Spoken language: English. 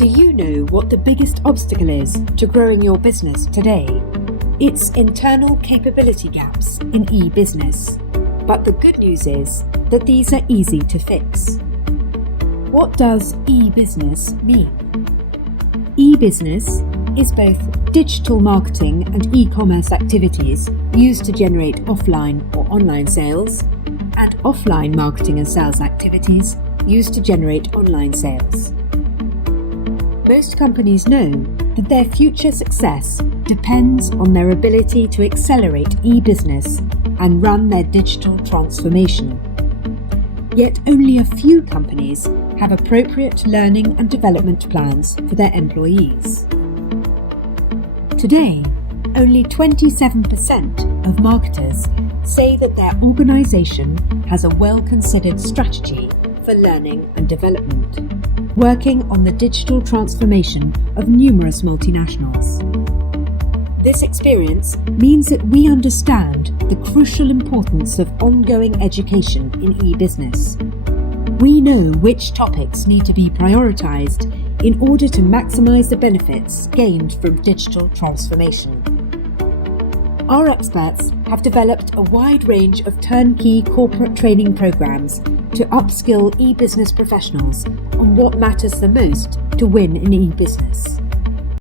Do you know what the biggest obstacle is to growing your business today? It's internal capability gaps in e-business. But the good news is that these are easy to fix. What does e-business mean? E-business is both digital marketing and e-commerce activities used to generate offline or online sales, and offline marketing and sales activities used to generate online sales. Most companies know that their future success depends on their ability to accelerate e-business and run their digital transformation. Yet only a few companies have appropriate learning and development plans for their employees. Today, only 27% of marketers say that their organization has a well-considered strategy for learning and development, working on the digital transformation of numerous multinationals. This experience means that we understand the crucial importance of ongoing education in e-business. We know which topics need to be prioritized in order to maximize the benefits gained from digital transformation. Our experts have developed a wide range of turnkey corporate training programs to upskill e-business professionals on what matters the most to win in e-business.